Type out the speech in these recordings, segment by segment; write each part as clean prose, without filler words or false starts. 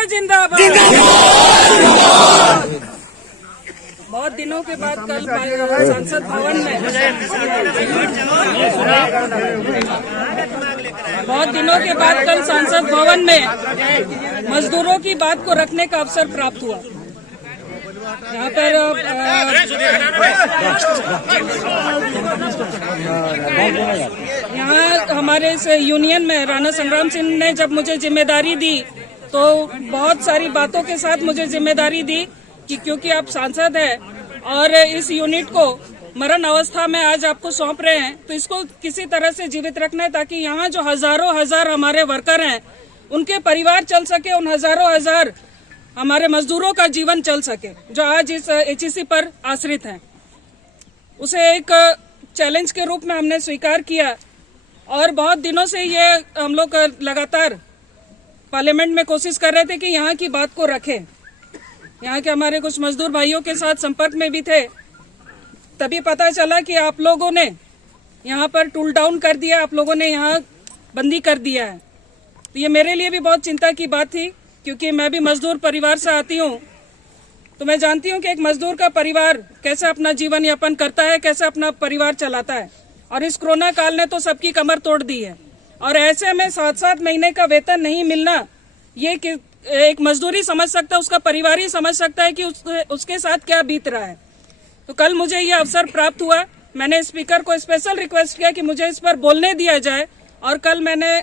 NDA जिंदाबाद। बहुत दिनों के बाद कल संसद भवन में संसद भवन में मजदूरों की बात को रखने का अवसर प्राप्त हुआ। यहाँ पर हमारे इस यूनियन में राणा संग्राम सिंह ने जब मुझे जिम्मेदारी दी तो बहुत सारी बातों के साथ मुझे जिम्मेदारी दी कि क्योंकि आप सांसद हैं और इस यूनिट को मरण अवस्था में आज आपको सौंप रहे हैं तो इसको किसी तरह से जीवित रखना है ताकि यहाँ जो हजारों हजार हमारे वर्कर हैं उनके परिवार चल सके, उन हजारों हजार हमारे मजदूरों का जीवन चल सके जो आज इस एचईसी पर आश्रित हैं। उसे एक चैलेंज के रूप में हमने स्वीकार किया और बहुत दिनों से ये हम लोग लगातार पार्लियामेंट में कोशिश कर रहे थे कि यहाँ की बात को रखें। यहाँ के हमारे कुछ मजदूर भाइयों के साथ संपर्क में भी थे, तभी पता चला कि आप लोगों ने यहाँ पर टूल डाउन कर दिया, आप लोगों ने यहाँ बंदी कर दिया है। तो ये मेरे लिए भी बहुत चिंता की बात थी क्योंकि मैं भी मजदूर परिवार से आती हूँ, तो मैं जानती हूँ कि एक मजदूर का परिवार कैसे अपना जीवन यापन करता है, कैसे अपना परिवार चलाता है। और इस कोरोना काल ने तो सबकी कमर तोड़ दी है और ऐसे में 7-7 महीने का वेतन नहीं मिलना ये एक मजदूरी समझ सकता है, उसका परिवार ही समझ सकता है कि उसके साथ क्या बीत रहा है। तो कल मुझे ये अवसर प्राप्त हुआ, मैंने स्पीकर को स्पेशल रिक्वेस्ट किया कि मुझे इस पर बोलने दिया जाए और कल मैंने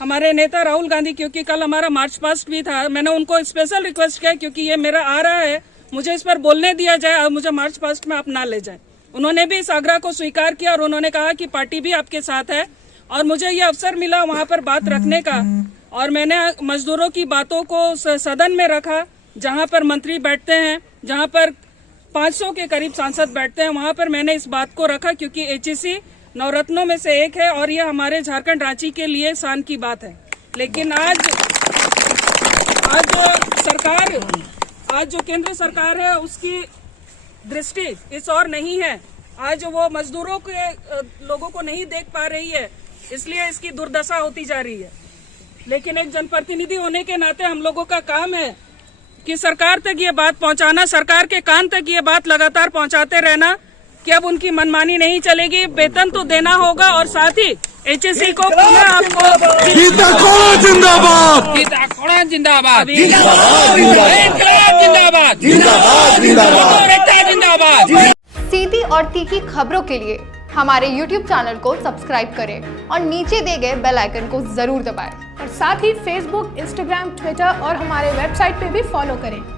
हमारे नेता राहुल गांधी, क्योंकि कल हमारा मार्च पास्ट भी था, मैंने उनको स्पेशल रिक्वेस्ट किया क्योंकि ये मेरा आ रहा है, मुझे इस पर बोलने दिया जाए और मुझे मार्च पास्ट में आप ना ले जाए। उन्होंने भी इस आग्रह को स्वीकार किया और उन्होंने कहा कि पार्टी भी आपके साथ है और मुझे ये अवसर मिला वहाँ पर बात रखने का और मैंने मजदूरों की बातों को सदन में रखा जहाँ पर मंत्री बैठते हैं, जहाँ पर 500 के करीब सांसद बैठते हैं, वहाँ पर मैंने इस बात को रखा क्योंकि एचईसी नवरत्नों में से एक है और ये हमारे झारखंड रांची के लिए शान की बात है। लेकिन आज जो केंद्र सरकार है उसकी दृष्टि इस और नहीं है, आज वो मजदूरों के लोगों को नहीं देख पा रही है, इसलिए इसकी दुर्दशा होती जा रही है। लेकिन एक जनप्रतिनिधि होने के नाते हम लोगों का काम है कि सरकार तक ये बात पहुंचाना, सरकार के कान तक ये बात लगातार पहुंचाते रहना कि अब उनकी मनमानी नहीं चलेगी, वेतन तो देना होगा और साथ ही एचईसी को पुनः आपको जिंदाबाद जिंदाबाद सीधी और तीखी खबरों के लिए हमारे YouTube चैनल को सब्सक्राइब करें और नीचे दिए गए बेल आइकन को जरूर दबाएं और साथ ही Facebook, Instagram, Twitter और हमारे वेबसाइट पे भी फॉलो करें।